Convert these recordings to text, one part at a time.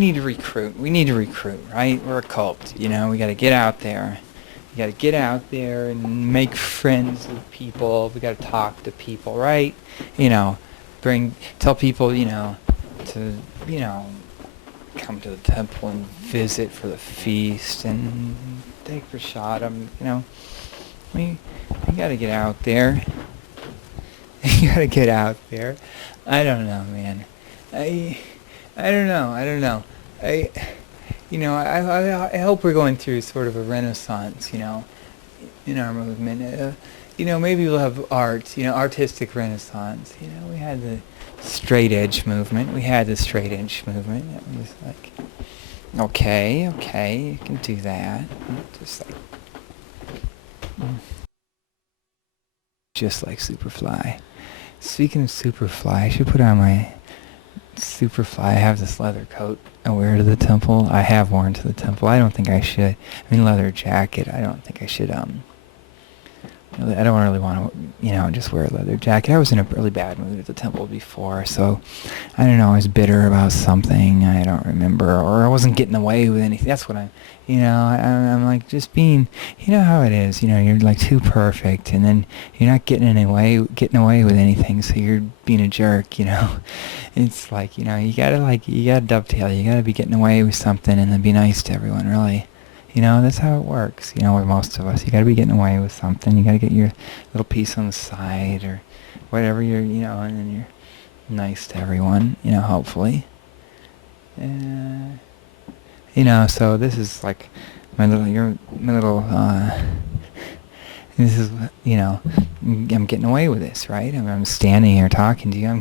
need to recruit. We need to recruit, right? We're a cult, you know. We got to get out there. We got to get out there and make friends with people. We got to talk to people, right? You know, tell people, you know, to, you know, come to the temple and visit for the feast and take prasadam. You know, we got to get out there. You got to get out there. I don't know, man. I don't know. You know, I hope we're going through sort of a renaissance, you know, in our movement. You know, maybe we'll have art, you know, artistic renaissance. You know, we had the straight edge movement. It was like, okay, you can do that. Just like Superfly. Speaking of Superfly, I should put on my Superfly. I have this leather coat I wear to the temple. I have worn to the temple. I don't think I should. I mean, leather jacket. I don't think I should, I don't really want to, you know, just wear a leather jacket. I was in a really bad mood at the temple before, so I don't know, I was bitter about something, I don't remember, or I wasn't getting away with anything. That's what I'm like, just being, you know how it is, you know, you're like too perfect, and then you're not getting away with anything, so you're being a jerk, you know. It's like, you know, you gotta dovetail, you gotta be getting away with something and then be nice to everyone, really. You know, that's how it works, you know, with most of us. You gotta be getting away with something. You gotta get your little piece on the side or whatever you know, and then you're nice to everyone, you know, hopefully. You know, so this is like this is, you know, I'm getting away with this, right? I'm standing here talking to you.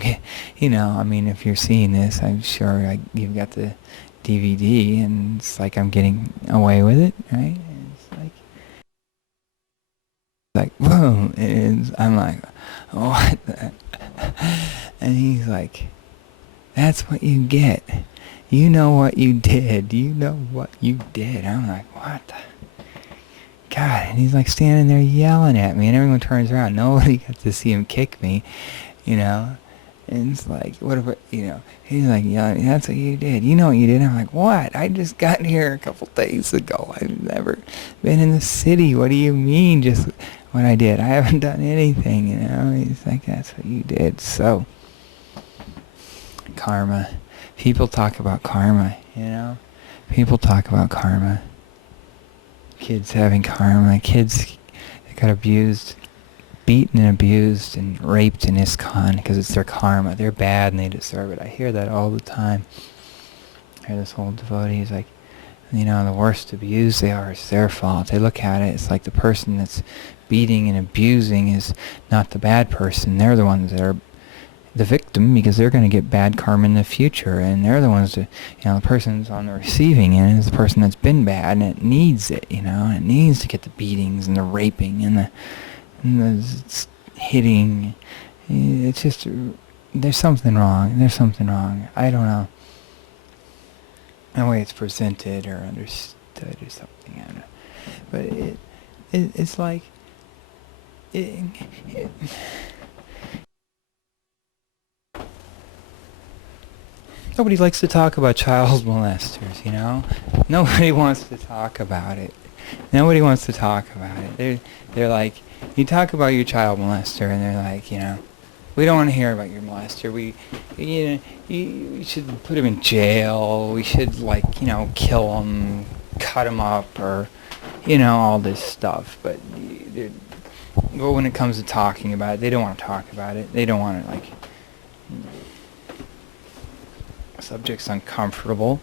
You know, I mean, if you're seeing this, I'm sure you've got the DVD, and it's like I'm getting away with it, right? And it's like, boom, and I'm like, what the? And he's like, that's what you get. You know what you did. I'm like, what the? God, and he's like standing there yelling at me, and everyone turns around. Nobody got to see him kick me, you know? And it's like, what about, you know, he's like, yeah, that's what you did. You know what you did? I'm like, what? I just got here a couple days ago. I've never been in the city. What do you mean just what I did? I haven't done anything, you know? He's like, that's what you did. So, karma. People talk about karma, you know? People talk about karma. Kids having karma. Kids that got abused, beaten and abused and raped in ISKCON because it's their karma. They're bad and they deserve it. I hear that all the time. I hear this whole devotee is like, you know, the worst abused they are, it's their fault. They look at it, it's like the person that's beating and abusing is not the bad person. They're the ones that are the victim because they're going to get bad karma in the future, and they're the ones that, you know, the person's on the receiving end is the person that's been bad, and it needs it, you know, it needs to get the beatings and the raping and the hitting. It's just, there's something wrong. I don't know. The way it's presented or understood or something, I don't know. But it's like, nobody likes to talk about child molesters, you know? Nobody wants to talk about it. They're like, you talk about your child molester, and they're like, you know, we don't want to hear about your molester. You should put him in jail. We should, like, you know, kill him, cut him up, or, you know, all this stuff. But when it comes to talking about it, they don't want to talk about it. They don't want to, like, subject's uncomfortable.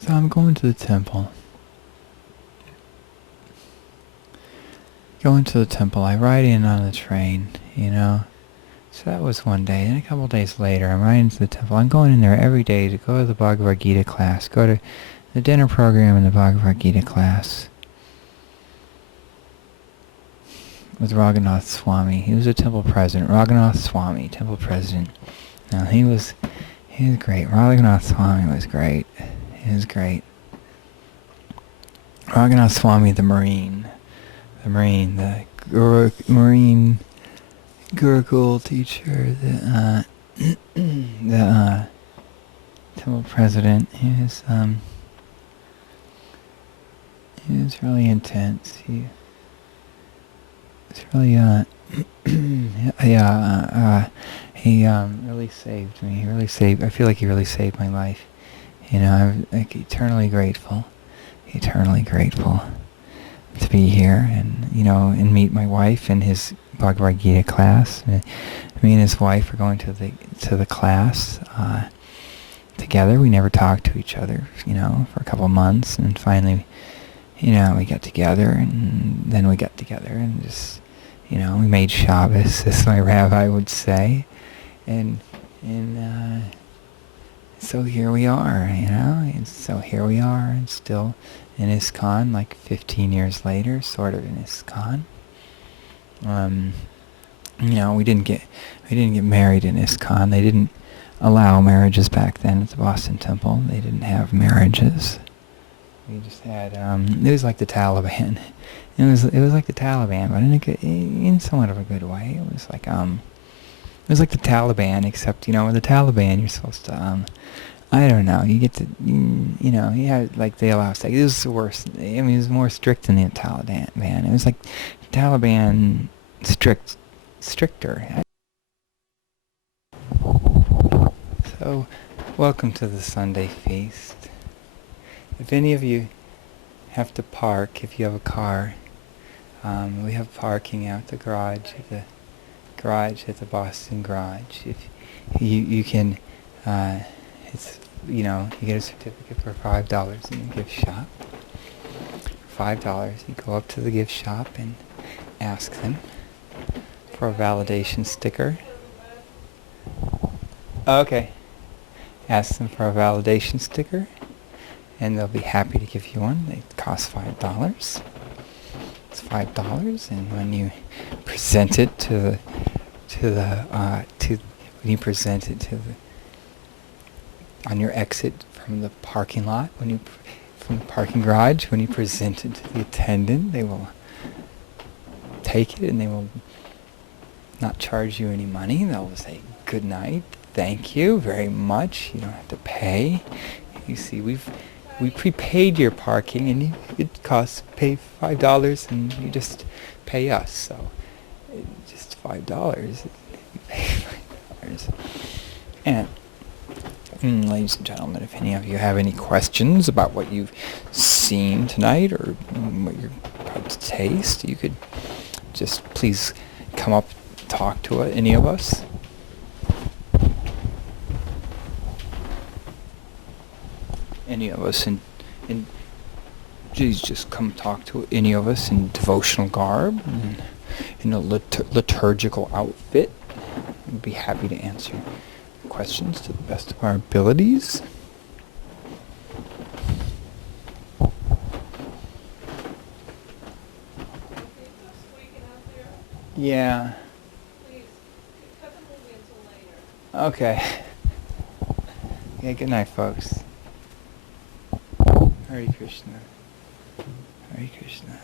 So I'm going to the temple. I ride in on the train, you know. So that was one day. And a couple days later, I'm riding to the temple. I'm going in there every day to go to the Bhagavad Gita class, go to the dinner program in the Bhagavad Gita class. with Raghunath Swami. He was a temple president. Raghunath Swami, temple president. Now he was great. Raghunath Swami was great. He was great. Raghunath Swami, the Marine, the Marine Gurukul teacher, the temple president. He was really intense. He was really he really saved me. He really saved. I feel like he really saved my life. You know, I'm like eternally grateful to be here, and and meet my wife in his Bhagavad Gita class. Me and his wife are going to the class together. We never talked to each other, for a couple months, and finally, we got together, and then we got together and just, we made Shabbos, as my rabbi would say, and so here we are, and so here we are, and still in ISKCON, like 15 years later, sort of in ISKCON. We didn't get married in ISKCON. They didn't allow marriages back then at the Boston Temple. They didn't have marriages. We just had it was like the Taliban. It was like the Taliban, but in somewhat of a good way. It was like the Taliban, except with the Taliban you're supposed to I don't know. You get to you had like they allow sex. It was worse. I mean, it was more strict than the Taliban. It was like Taliban stricter. So, welcome to the Sunday feast. If any of you have to park, if you have a car, we have parking out the garage at the Boston garage. If you can, it's you get a certificate for $5 in the gift shop. $5, you go up to the gift shop and ask them for a validation sticker. Okay. Ask them for a validation sticker, and they'll be happy to give you one. They cost $5. It's $5, and when you present it on your exit from the parking lot, from the parking garage, when you present it to the attendant, they will take it and they will not charge you any money. They'll say good night, thank you very much. You don't have to pay. You see, we prepaid your parking, and it costs pay $5, and you just pay us. So just $5. You pay $5. And ladies and gentlemen, if any of you have any questions about what you've seen tonight or what you're about to taste, you could just please come up and talk to any of us. Any of us and please just come talk to any of us in devotional garb and in a liturgical outfit. We'd be happy to answer questions to the best of our abilities. Yeah. Please, cut the movie until later. Okay. Yeah, good night, folks. Hare Krishna. Hare Krishna.